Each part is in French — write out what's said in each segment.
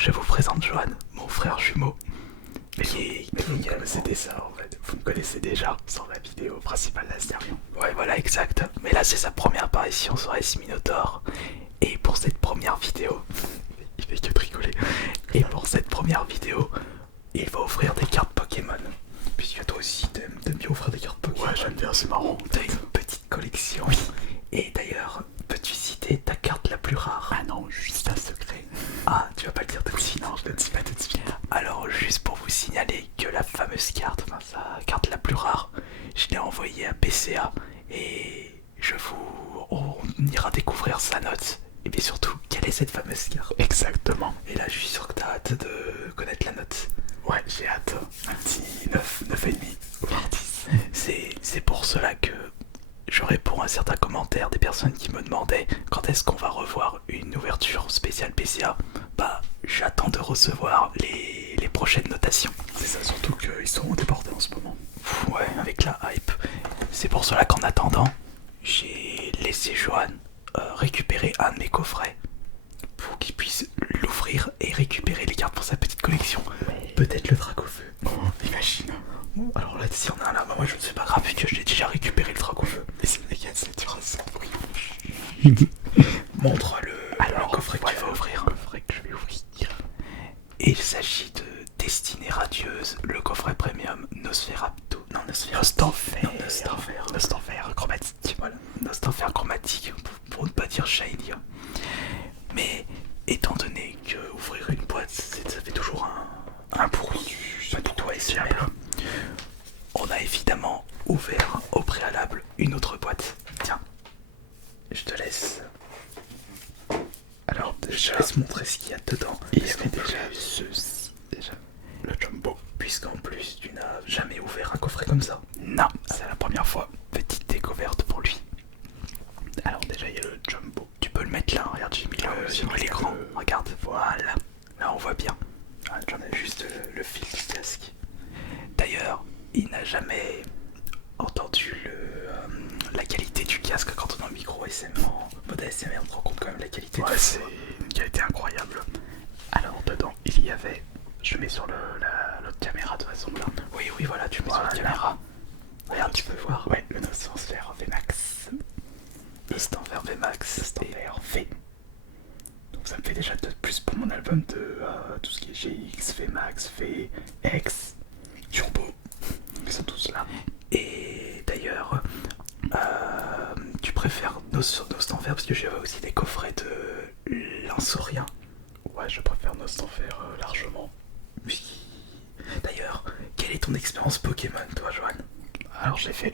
je vous présente Johan, mon frère jumeau. Mais vous me connaissez déjà en fait. Vous me connaissez déjà sur la vidéo principale d'Asterion. Ouais, voilà, exact. Mais là, c'est sa première apparition sur S Minotaur. Et pour cette première vidéo, il fait que de rigoler. Et pour cette première vidéo, il va offrir des cartes Pokémon. Puisque toi aussi, t'aimes bien offrir des cartes Pokémon. Ouais, j'aime bien, c'est marrant. T'as une petite collection. Et d'ailleurs, peux-tu citer ta carte la plus rare? Ah non, juste un secret. Ah, tu vas pas le dire tout de suite. Non, je ne le dis pas tout de suite. Alors, juste pour vous signaler que la fameuse carte, enfin sa carte la plus rare, je l'ai envoyée à PCA et on ira découvrir sa note. Et bien surtout, quelle est cette fameuse carte? Exactement. Et là, je suis sûr que t'as hâte de connaître la note. Ouais, j'ai hâte. Un petit 9, 9,5, voire 10. C'est pour cela que je réponds à certains commentaires des personnes qui me demandaient quand est-ce qu'on va revoir une ouverture spéciale PCA. Bah, j'attends de recevoir les prochaines notations. C'est ça, surtout qu'ils sont débordés en ce moment. Ouais, avec la hype. C'est pour cela qu'en attendant, j'ai laissé Johan récupérer un de mes coffrets pour qu'il puisse l'ouvrir et récupérer les cartes pour sa petite collection. Peut-être le Dracofeu. Oh, imagine. Alors là, si on a un là, moi je ne sais pas grave, puisque je l'ai déjà récupéré le Dracofeu. Et c'est la gaz, c'est dur à ça, bruit. Montre le coffret que ouais, tu vas ouvrir. Le coffret que je vais ouvrir. Et il s'agit de Destinée Radieuse, le coffret premium Nosferatu. Non, Nostanfer. Nostanfer chromatique. Voilà, Nostanfer chromatique, pour ne pas dire shiny. Mais étant donné que ouvrir une boîte, ça fait toujours un bruit pas du tout ASMR, on a évidemment ouvert au préalable une autre boîte. Tiens, je te laisse. Alors, Je déjà, te laisse montrer ce qu'il y a dedans. il y avait déjà ceci, déjà, le jumbo. Puisqu'en plus tu n'as jamais ouvert un coffret comme ça. Non, C'est la première fois. Petite découverte pour lui. alors déjà, il y a le jumbo. Tu peux le mettre là, regarde, j'ai mis l'écran. Regarde, voilà. Là on voit bien. Ah, j'en ai Juste le fil du casque. D'ailleurs, il n'a jamais entendu la qualité du casque quand on a un micro ASMR. En mode ASMR, on se rend compte quand même la qualité Ouais, du c'est une qualité incroyable. Alors, dedans, il y avait. Je mets sur l'autre caméra de toute façon là. Oui, voilà, tu mets Voilà. sur la caméra. Regarde, tu peux voir. Ouais, le Nostanfer VMAX. Nostanfer VMAX. Nostanfer V. Donc ça me fait déjà 2 de plus pour mon album de tout ce qui est GX, VMAX, VX, Turbo. Ils sont tous là. Et d'ailleurs, tu préfères Nostanfer parce que j'avais aussi des coffrets de Linsorien. Ouais, je préfère Nostanfer largement. Oui. D'ailleurs, quelle est ton expérience Pokémon, toi, Johan? Alors j'ai fait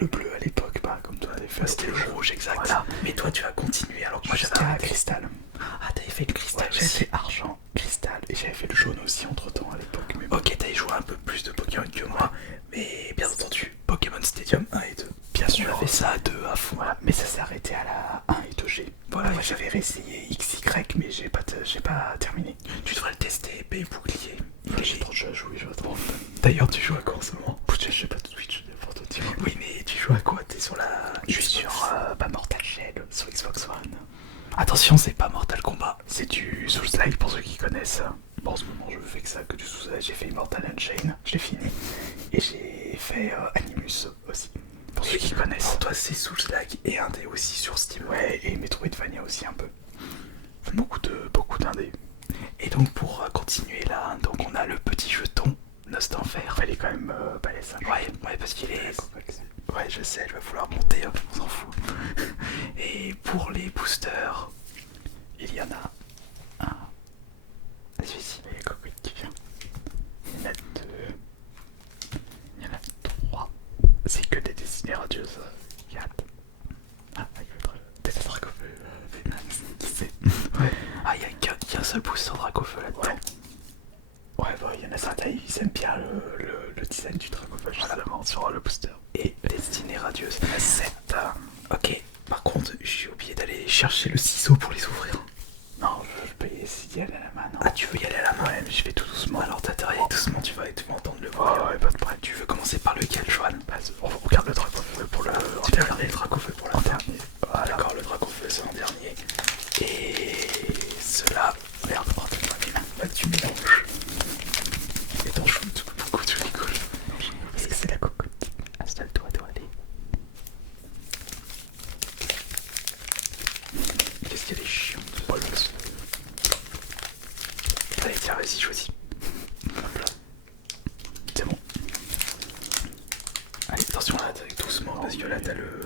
le bleu à l'époque, pas comme toi t'avais fait C'était le rouge, exact. Voilà. Mais toi, tu as continué alors que moi j'avais Jusqu'à arrêté. cristal. Ah, t'avais fait le cristal Ouais, j'avais aussi. fait argent, cristal et j'avais fait le jaune aussi entre temps à l'époque. Mais bon. Ok, t'avais joué un peu plus de Pokémon que moi, mais bien entendu, Pokémon Stadium 1 et 2. Bien sûr. On a fait ça à deux à fond. Voilà, mais ça s'est arrêté à la 1 et 2G. Voilà, Après, j'avais réessayé XY, mais j'ai pas terminé. Tu devrais le tester, épée bouclier. J'ai trop de jeux à jouer, je vais trop. D'ailleurs, tu joues à quoi en ce moment? Je sais pas de Twitch, pour te dire. Oui, mais tu joues à quoi? T'es sur la. Je suis sur Mortal Shell, sur Xbox One. Attention, c'est pas Mortal Kombat. C'est du Souls-like pour ceux qui connaissent. Bon, en ce moment, je fais que ça, que du Souls-like. J'ai fait Immortal Unchained, je l'ai fini. Et j'ai fait Animus aussi, pour ceux qui connaissent. Pour toi, c'est Souls-like et un dé aussi sur Steam. Ouais, et Metroidvania aussi un peu. Beaucoup d'indés. Et donc, pour continuer là, donc on a le petit jeton Nostanfer. Elle est quand même balèze. Ouais, parce qu'il est. Ouais, je sais, je vais vouloir monter, on s'en fout. Et pour les boosters, Il y en a un. Celui-ci, il y a Cocotte qui vient. Il y en a 2. Il y en a 3. C'est que des destinées radieuses. 4. Ah, avec le Dracofeu VMAX. Qui sait? ouais. Ah, il y a qu'un seul booster Dracofeu là-dedans. Ouais, bah, il y en a certains, ils aiment bien le design du Dracofeu, justement, sur le booster. Et Destinée Radieuse. 7. Ok, par contre, j'ai oublié d'aller chercher le ciseau pour les ouvrir. Non, je peux y aller à la main, non. Ah, tu veux y aller à la main? Ouais, mais je vais tout doucement. Alors t'as intérêt à y aller doucement, tu vas entendre le bruit. Ouais, pas de problème. Tu veux commencer par lequel, Joanne? On regarde le Dracofeu pour le. Tu vas regarder le Dracofeu pour la dernier. Voilà. D'accord, le Dracofeu c'est en dernier. Et cela, merde, ordonne-moi mes mains. tu mélanges. Et t'en shootes beaucoup, tu rigoles. Parce que c'est la cocotte. Installe-toi, doit aller. Qu'est-ce qu'elle est chiante. Oh, le masse. Allez, tiens, vas-y, choisis. C'est bon. Allez, attention là, doucement, parce que là, t'as le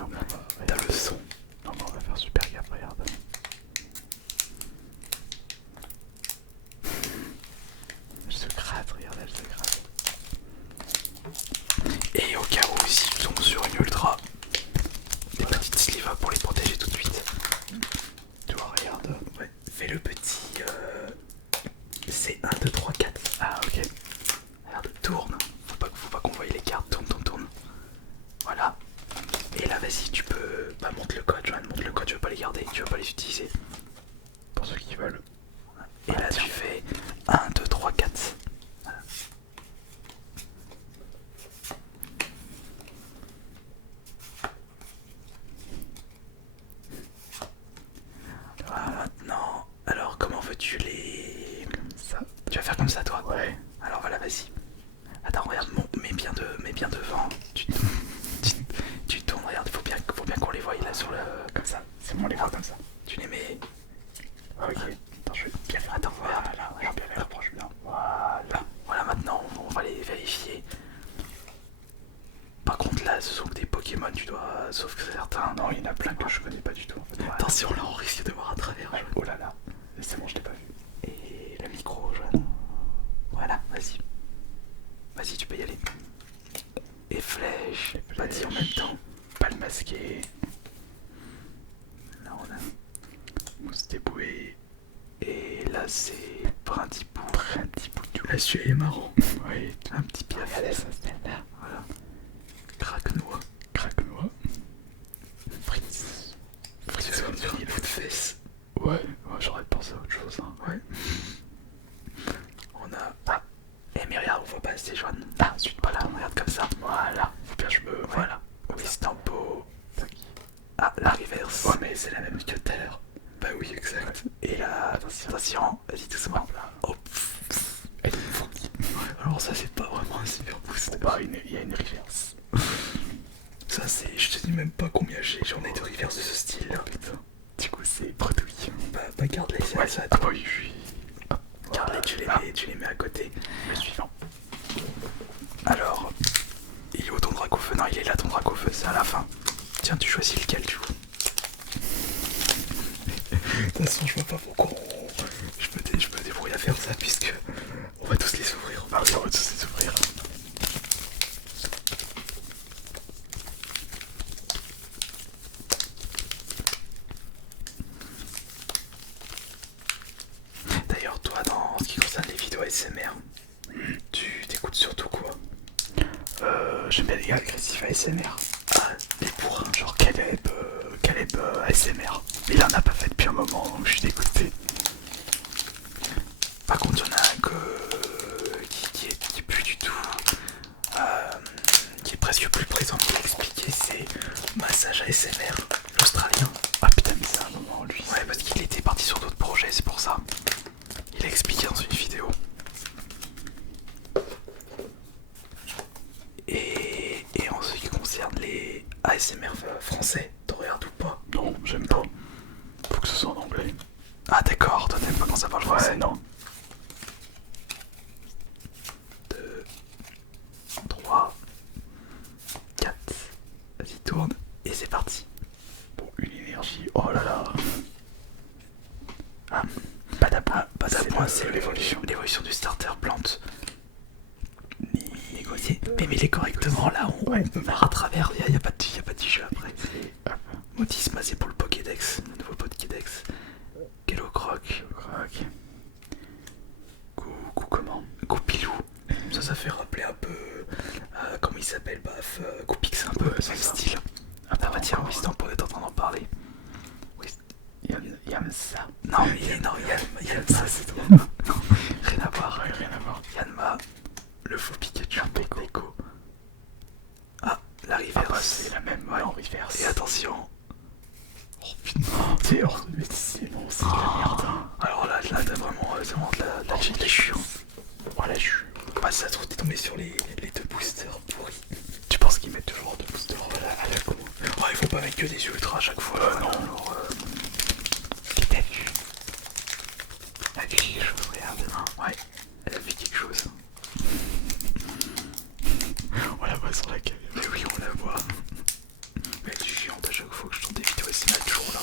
son. Non, mais on va faire super gaffe, regarde. Elle se gratte, regarde, elle se gratte. Et au cas où, si tu tombes sur une ultra, des petites slivas pour les protéger tout de suite. Tu vois, regarde. Ouais, fais le petit. C'est 1, 2, 3, 4. Ah, ok. Regarde, tourne. Faut pas qu'on voie les cartes. Tourne, tourne, tourne. Voilà. Et là, vas-y, tu peux. Bah, monte le code, Johan. Monte le code, tu veux pas les garder, tu veux pas les utiliser. Pour ceux qui veulent. Et là, tu fais 1, 2, 3, 4. Maintenant, alors comment veux-tu les... Comme ça. Tu vas faire comme ça toi? Ouais. Alors voilà, vas-y. Attends, regarde, mets bien devant. Tu tournes, regarde, faut bien qu'on les voie là sur le... Comme ça. C'est bon, on les voit comme ça. Tu les mets... Ok. Attends, je vais bien faire. Attends, Voilà, regarde bien, les rapproche bien. Voilà. Voilà, maintenant, on va les vérifier. Par contre là, ce sont que des Pokémon, tu dois... Sauf que certains... Non, il y en a plein que je connais pas du tout en fait. Voilà. Attention là, on risque de voir à travers. Ouais. Oh là là. C'est bon, je l'ai pas vu. Et le micro, Joanne. Voilà, vas-y. Vas-y, tu peux y aller. Et flèche. Pas dit en même temps. Pas le masqué. Là, on a... Mousse débouée. Et là, c'est Brindipou. Brindipou. Là, celui-là est marrant. Oui. Un petit piaf. Regardez ça, celle-là. Voilà. Craque-noix. Craque-noix. Fritz. Fritz comme sur un bout de fesse. Ouais, j'aurais pensé à autre chose. Hein. Ouais. On a... Ah. Eh mais regarde, on voit pas assez Joanne. Ah, ensuite, Voilà, on regarde comme ça. Voilà. Bien, je me. Voilà. Wistampo. Ah, la reverse. Ouais, mais c'est la même que tout à l'heure. Bah oui, exact. Et là, attention, vas-y doucement. Oh, elle est funky. Ouais, alors ça c'est pas vraiment un super boost. Bah, il y a une reverse. Ça c'est, je te dis même pas combien j'en ai de reverse de ce style. Oh putain. Du coup, c'est bredouille. Bah garde-les, c'est ouais, ça. Ah bah oui, je suis... Garde-les, tu les mets à côté. Le suivant. Alors, il est où ton Dracofeu? Non, il est là ton Dracofeu, c'est à la fin. Tiens, tu choisis lequel du coup. De toute façon, je vois pas pourquoi je me débrouille à faire ça puisque on va tous les ouvrir. Ah oui, on va tous les ouvrir. D'ailleurs, toi, dans ce qui concerne les vidéos ASMR, tu t'écoutes surtout quoi? J'aime bien les gars agressifs ASMR. Ah, les bourrins. Genre Caleb ASMR. Mais il en a pas fait depuis un moment, donc je suis dégoûté. Par contre, il y en a un qui est plus du tout... qui est presque plus présent pour l'expliquer, c'est Massage ASMR, l'Australien. Ah putain, mais c'est un moment, lui. Ouais, parce qu'il était parti sur d'autres projets, c'est pour ça. Il a expliqué dans une vidéo. Et en ce qui concerne les ASMR français, t'en regardes ou pas? Non, j'aime pas. Faut que ce soit en anglais. Ah d'accord, toi t'aimes pas quand ça parle français? Ouais, non. 2, 3, 4, vas-y tourne, et c'est parti. Bon, une énergie, oh là là. Ah, Badabouin, c'est l'évolution du starter plante. Négocier. Mais mets-les correctement là, on peut voir à travers, y a pas de jeu après. Motisma, c'est pour le Pokédex, le nouveau Pokédex. Kellocroc. Coup comment? Goupilou. Ça fait rappeler un peu. Comment il s'appelle? Baf. Goupix, un peu c'est même ça. style. Ah bah tiens, Wisdom, on est en train d'en parler. Yamsa. Non, Yanma, c'est toi. Rien à voir. Ouais, rien à voir. Yanma, le faux Pikachu, Peko. Ah, la Ah bah reverse. c'est la même, ouais, en reverse. Et attention. Oh putain, c'est hors de médecine, non, c'est de la merde. Alors là t'as vraiment, de la il est chiant. Voilà, je suis. Bah ça se trouve t'es tombé sur les deux boosters pourris. Tu penses qu'ils mettent toujours deux boosters à la con? Ouais, il faut pas mettre que des ultras à chaque fois. Non. Alors, t'as vu? Elle a vu quelque chose, regarde. ouais, elle a vu quelque chose. On la voit sur la caméra. Mais oui, on la voit. Mais elle est chiante à chaque fois que je tourne des vidéos, elle s'y met toujours là.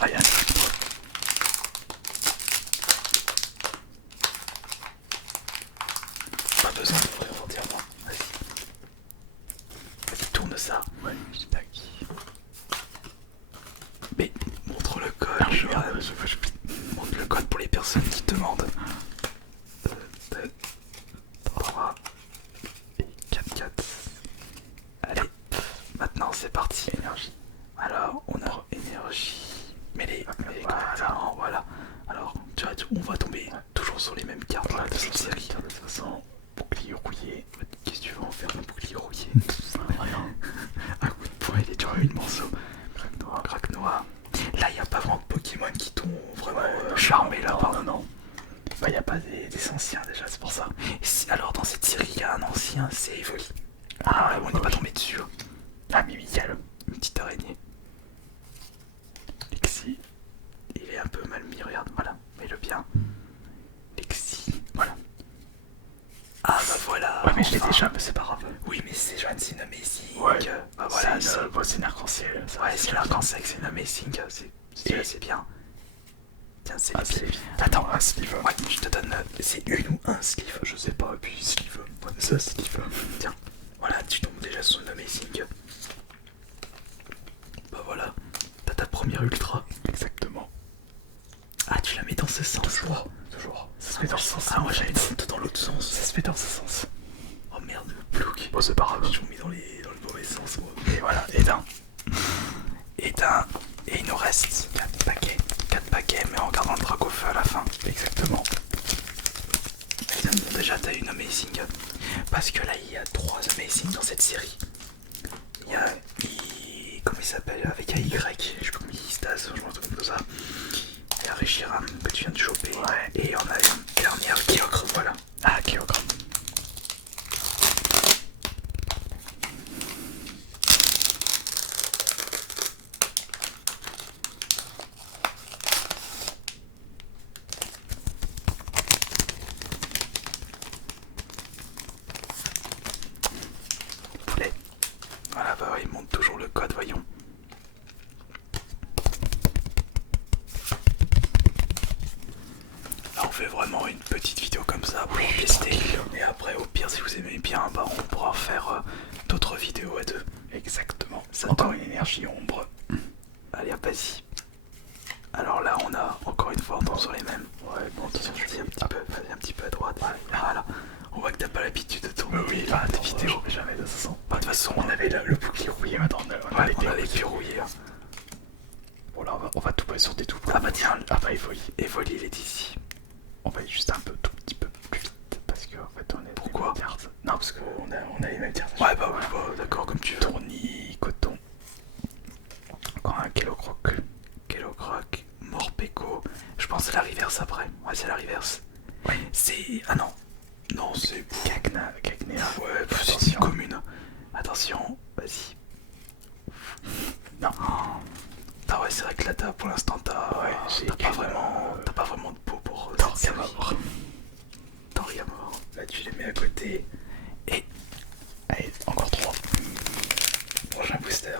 Ah, y'a un truc. Pas besoin de vraiment dire non. Vas-y. Vas-y, tourne ça. Ouais, je tac. Mais montre le code. Ah, merde, Montre le code pour les personnes qui demandent. 3 et 4. Allez, maintenant c'est parti. Énergie. Alors, on a énergie. Mais les voilà. voilà. Alors, tu vois, on va tomber toujours sur les mêmes cartes là de cette série. De toute façon, bouclier rouillé. Qu'est-ce que tu veux en faire un bouclier rouillé? Rien. Un coup de poing, il est déjà 1000 morceaux. Crack noir. Là, il n'y a pas vraiment de Pokémon qui t'ont vraiment charmé là. Non. Bah, il n'y a pas des anciens déjà, c'est pour ça. Alors, dans cette série, il y a un ancien, c'est Evoli. Ah, on n'est pas tombé dessus. Ah, mais il y a une petite araignée. Lexi. Il est un peu mal mis, regarde, voilà. Mets-le bien. Lexi, voilà. Ah, bah voilà. Ouais, mais je l'ai déjà, mais c'est pas grave. Oui, mais c'est Joanne, c'est une amazing. Ouais, bah voilà, c'est une arc-en-ciel. Ouais, c'est une arc-en-ciel, c'est une amazing. C'est bien. Tiens, c'est bien. Attends, un sleeve. Ouais, je te donne. C'est une ou un sleeve? Je sais pas, et puis sleeve. Ouais, ça, sleeve. Tiens, voilà, tu tombes déjà sur une amazing. Bah voilà, t'as ta première ultra. Exactement. Ah, tu la mets dans ce sens? Toujours. Ça se fait dans ce sens. Ah, moi j'allais dans l'autre sens. Ça se fait dans ce sens. Oh merde, plouc. Bon, c'est pas grave. J'ai mis dans le mauvais sens, moi. Et voilà, éteint. Et il nous reste 4 paquets. 4 paquets, mais en gardant le drac au feu à la fin. Exactement. Bon, déjà, t'as une amazing. Parce que là, il y a 3 amazing dans cette série. Il y a comment il s'appelle? Avec un Y. Je sais pas comment il Stase, je m'en trouve comme ça. Il y a Reshiram que tu viens de choper. Ouais. Et on a une dernière Kyogre, voilà. Ah, Kyogre. Poulet. Voilà, bah il monte toujours le code, voyons. Là, on fait vraiment une petite vidéo comme ça pour tester. Et après, au pire, si vous aimez bien, bah on pourra faire d'autres vidéos à deux. Exactement. Ça encore une énergie ombre. Allez, hop, vas-y. Alors là, on a encore une fois, on tombe sur les mêmes. Ouais, bon, attention, vas-y un petit peu à droite. Ouais, voilà. On voit que t'as pas l'habitude de tourner oui, des vidéos. Jamais de toute façon. Bah, de toute façon, on avait le bouclier rouillé, maintenant on a les pieds rouillés. Bon, là, on va tout passer sur des tout. Ah bah tiens, ah bah Evoli. Evoli, il est ici. On va aller juste un peu, tout petit peu plus vite. Parce qu'en fait, on est. Pourquoi? Non, parce qu'on a les mêmes cartes. Ouais, bah, d'accord, comme tu veux. Tournis, coton. Encore un Kellogg. Kellogg, Morpeko. Je pense que c'est la reverse après. Ouais, c'est la reverse. Ouais. C'est. Ah non. Non, c'est. Cagnea. Ouais, c'est une commune. Attention, vas-y. Non. Ah ouais, c'est vrai que là, pour l'instant, t'as pas vraiment de peau pour Torgamore. Torgamore. Là, tu les mets à côté. Et. Allez, encore 3. Prochain booster.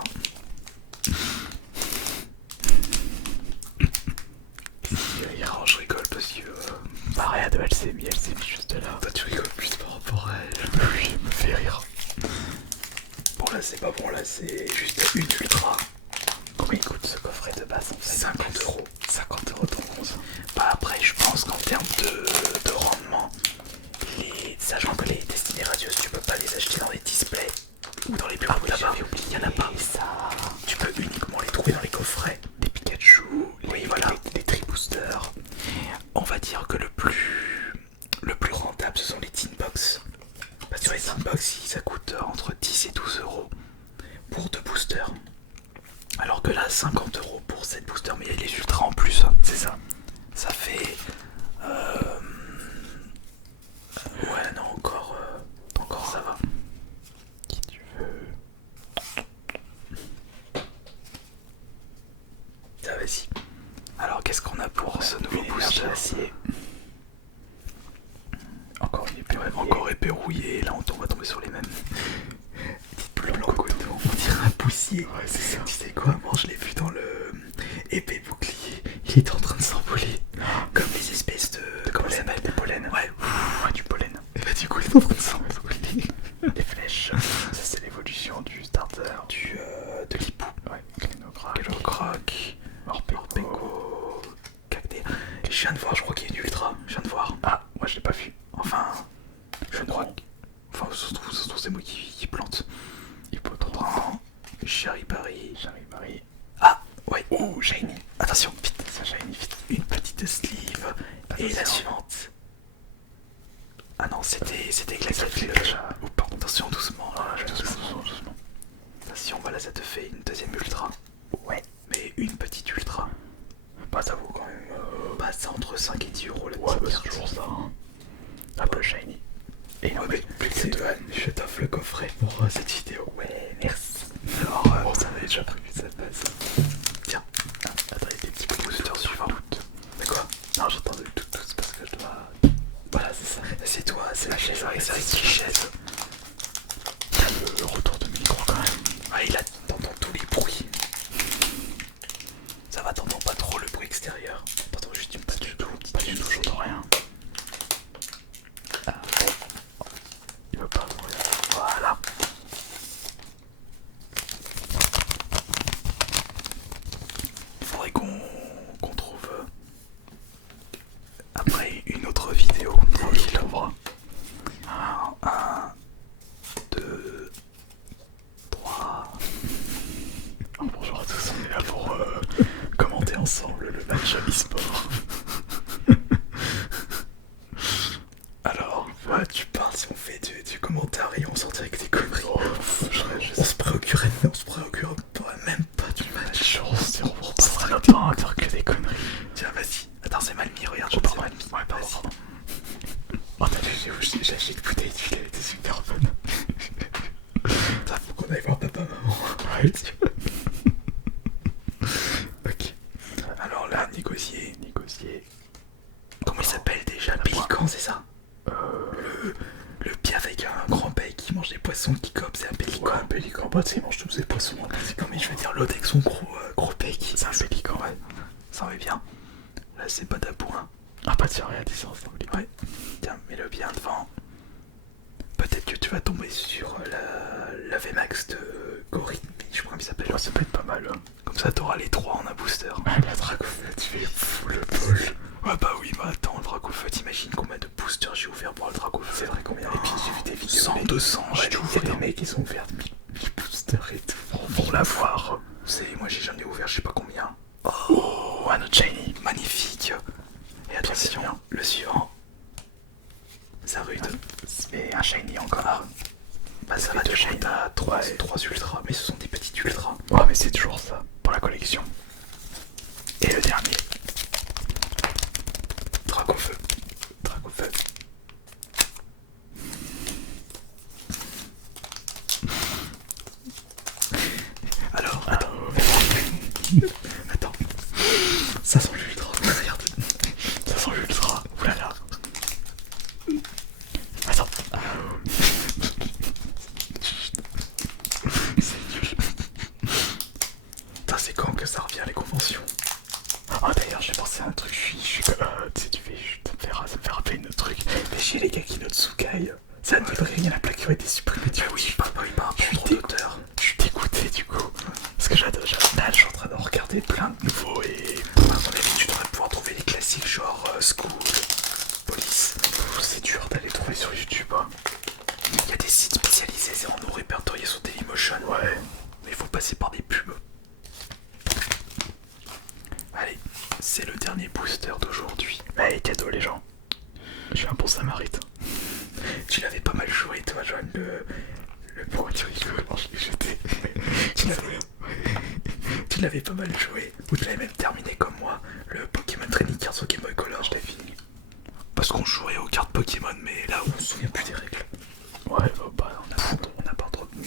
Alors, je rigole parce que. Bah, regarde, elle s'est mise juste là. Toi, tu rigoles plus par rapport à elle. Oui, elle me fait rire. Bon, là, c'est pas bon, là, c'est juste une ultra. Combien il coûte ce coffret de base en fait? 50 euros. 50 euros ton compte. Bah, après, je pense qu'en termes de rendement, sachant que les destinées radieuses, tu peux pas les acheter dans les displays ou dans les bureaux là-bas. Il y en a pas. Ça. Tu peux uniquement les trouver dans les coffrets. Les Pikachu, les tri-boosters. On va dire que le plus rentable, ce sont les Teen Box. Parce que les Teen Box, ça coûte entre 10 et 12 euros pour 2 boosters. Alors que là, 50 euros pour 7 boosters, mais il y a les ultras en plus. plus. C'est ça. Ça fait... Ouais, non, encore ça va. Qui tu veux? Ça vas-y. Alors qu'est-ce qu'on a pour ce nouveau booster? Encore une épée rouillée. Encore épée rouillée, là on va tomber sur les mêmes. Blanc coton, on dirait un poussier. Ouais, c'est ça. Tu sais quoi, moi je l'ai vu dans le épée bouclier, il était en train de s'envoler. Comme les espèces de... Comment ça s'appelle? Des pollen. Ouais, du pollen. et bah du coup il est en train de s'envoler. Des flèches. Ça c'est l'évolution du starter. De l'hibou. Ouais, Clinocrack. Crack. Morpeko. Cacté. Je viens de voir, je crois qu'il y a une ultra. Je viens de voir. Ah, moi je l'ai pas vu. Enfin, je crois que... Enfin, ça se trouve c'est moi qui plante. Hippotron. Charibari. Charibari. Ah, ouais. Oh, shiny. Attention, vite. Ça shiny vite. Une petite sleeve. Et la suivante. Ah non, c'était classique déjà. Oh, pardon, attention, doucement. Doucement. Attention, voilà, ça te fait une deuxième ultra. Ouais. Mais une petite ultra. Bah ça vaut quand même... Bah ça entre 5 et 10 euros la Ouais, petite bah carte. c'est toujours ça. Hein. Un peu shiny. Et non, mais plus que deux. Je t'offre le coffret pour cette vidéo. Ouais, merci. Alors, bon, ça avait déjà prévu cette base. Tiens, attends, il y a des petits boosters suivants. Mais quoi? Non, j'entendais tout parce que je dois... Voilà, c'est ça. C'est toi, c'est la chaise, Ouais, c'est une chaise. Il y a le retour de micro quand même. Ouais, il a t'entends tous les bruits. Ça va, t'entends pas trop le bruit extérieur. T'entends juste une petite Pas du tout, j'entends rien. Ah, il veut pas mourir. Voilà. Il faudrait qu'on trouve après une autre vidéo tranquille. Alors, 1, 2, 3. Oh, bonjour à tous, on est là pour commenter ensemble le match e-sport. Alors, ouais, tu parles si on fait du commentaire et on sortit avec des conneries. Oh, on se préoccuperait même pas du match. On repassera notre temps à dire que des conneries. Tiens, vas-y. Attends, c'est mal mis, regarde, Oh, c'est pardon. mal mis. Ouais, pardon. Oh, j'ai acheté une bouteille d'huile, elle était super bonne. Attends, faut qu'on aille voir papa, maman. Ouais. Ok. Alors là, négocier. Comment il Oh. s'appelle déjà? Pélican, c'est ça? Le pied avec un grand bec qui mange des poissons qui copent, c'est un pélican. Ouais, un pélican, bah tu sais, il mange tous ses poissons. Non mais je veux dire l'autre avec son gros bec. C'est un pélican, ouais. Ça va bien. Là c'est pas d'abou, hein. Ah, pas de tirer à distance, non, pélican. Ouais. Tiens, mets-le bien devant. Peut-être que tu vas tomber sur la VMAX de Gorille, je crois qu'il s'appelle. Ouais, ça peut être pas mal. Hein. Comme ça t'auras les 3 en un booster. Ah, la Dragofeu, tu fais fou le bol. Ouais bah oui, bah attends, le Dragofeu, t'imagines combien de boosters j'ai ouvert pour le Dragofeu? C'est vrai, combien? Et puis j'ai vu des vidéos. 100, 200, Ouais, j'ai il y a ouvert. des mecs qui sont ouverts 1000 boosters et tout. Pour l'avoir. Moi j'ai jamais ouvert, je sais pas combien. Oh, un autre shiny. Magnifique. Et attention, le suivant. Ça rude. Mais un shiny encore. Ah. Bah ça va, deux tu shiny. t'as 3 ultras, mais ce sont des petites ultras. Ouais, mais c'est toujours ça, pour la collection. Et le dernier. Dragofeu. Alors, attends. Ça sent l'ultra, regarde. Ça sent l'ultra. Oulala. Attends. C'est nul. Putain, c'est quand que ça revient les conventions? Oh, d'ailleurs, j'ai pensé à un truc. Je suis comme. Tu sais, ça me fait rappeler un autre truc. Mais chez les gars qui notent Tsukai, Ça ne devrait rien, la plaque qui aurait été supprimée. bah oui, il parle pas trop d'auteur. Je suis dégoûté du coup. Parce que j'adore. Là, je suis en train de regarder plein de nouveaux et à mon avis, tu devrais pouvoir trouver des classiques genre School, Police. C'est dur d'aller trouver sur YouTube. Hein. Il y a des sites spécialisés, c'est vraiment répertorié sur Dailymotion. Ouais. Mais il faut passer par des pubs. Allez, c'est le dernier booster d'aujourd'hui. Mais cadeau les gens. Je suis un bon samaritain. Tu l'avais pas mal joué toi, Joanne, le Pourquoi tu rigoles? Je l'ai jeté. Tu l'avais pas mal joué, ou tu l'avais même terminé comme moi, le Pokémon Training Card sur Game Boy Color. Je l'ai fini. Parce qu'on jouait aux cartes Pokémon, mais là où On se souvient plus des règles. Ouais, bah, on n'a pas entretenu.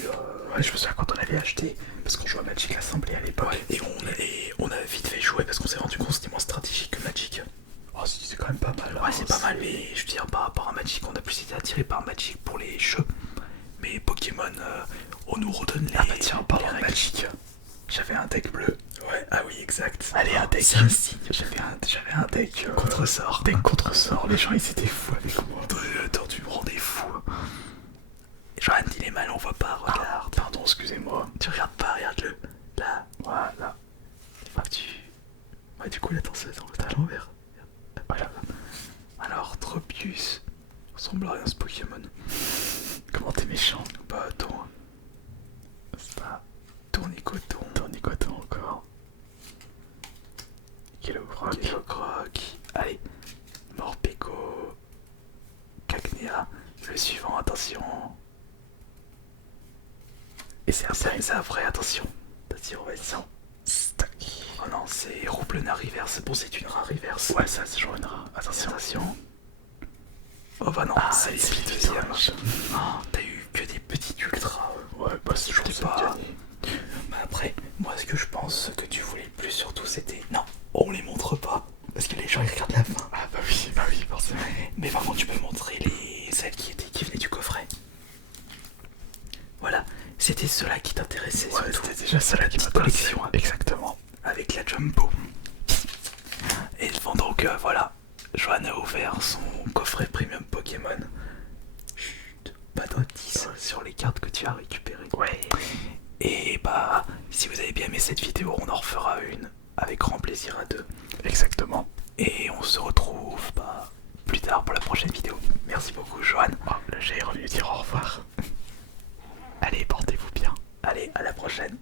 Ouais, je me souviens quand on avait acheté, parce qu'on jouait à Magic Assemblée à l'époque. Ouais, et on a vite fait jouer parce qu'on s'est rendu compte que c'était moins stratégique que Magic. Oh, si, c'est quand même pas mal. Ouais, c'est pas mal, mais je veux dire, par rapport à Magic, on a plus été attiré par Magic pour les jeux. Mais Pokémon, on nous redonne les. Ah bah tiens, en parlant les de règles. Magic, j'avais un deck bleu. Ouais, ah oui, exact. Allez, un deck. C'est un signe. J'avais un deck Contre-sort. Deck contre-sort. Les gens, ils étaient fous avec moi. Attends, tu me rendais fou. Johan, il est mal, on voit pas, regarde. Ah, pardon, excusez-moi. Tu regardes pas, regarde-le. Là, Voilà. faut que tu. Ouais, du coup, la danseuse, on va à l'envers. Voilà. Alors, Tropius. Ressemble à rien ce Pokémon. Comment t'es méchant? Bah, attends. C'est pas Tournicoton. Tournicoton encore. Kilocroc. Kilocroc. Allez. Morpeko. Cacnea. Le suivant, attention. Et c'est un vrai, attention. Attention, vas-y. Stack. Oh non, c'est Roublena reverse. Bon, c'est une rare reverse. Ouais, ça, c'est genre une rare. Attention. Oh bah non, c'est le deuxième. dommage. Oh, t'as eu que des petits ultras. Ouais, bah c'est toujours C'était ça de pas. gagner. Mais après, moi, ce que je pense que tu voulais le plus surtout, c'était. Non, on les montre pas. Parce que les gens ils regardent la fin. Ah bah oui, forcément. Mais par contre, tu peux montrer celles qui venaient du coffret. Voilà, c'était ceux-là qui t'intéressaient. Ouais, surtout. c'était déjà ça la petite petite collection, hein. Exactement. Avec la Jumbo. Et donc voilà, Johan a ouvert son coffret premium Pokémon. Chut, pas d'indice sur les cartes que tu as récupérées. Ouais. Et bah, si vous avez bien aimé cette vidéo, on en refera une avec grand plaisir à deux. Exactement. Et on se retrouve plus tard pour la prochaine vidéo. Merci beaucoup, Johan. Oh, là j'ai revenu dire au revoir. Allez, portez-vous bien. Allez, à la prochaine.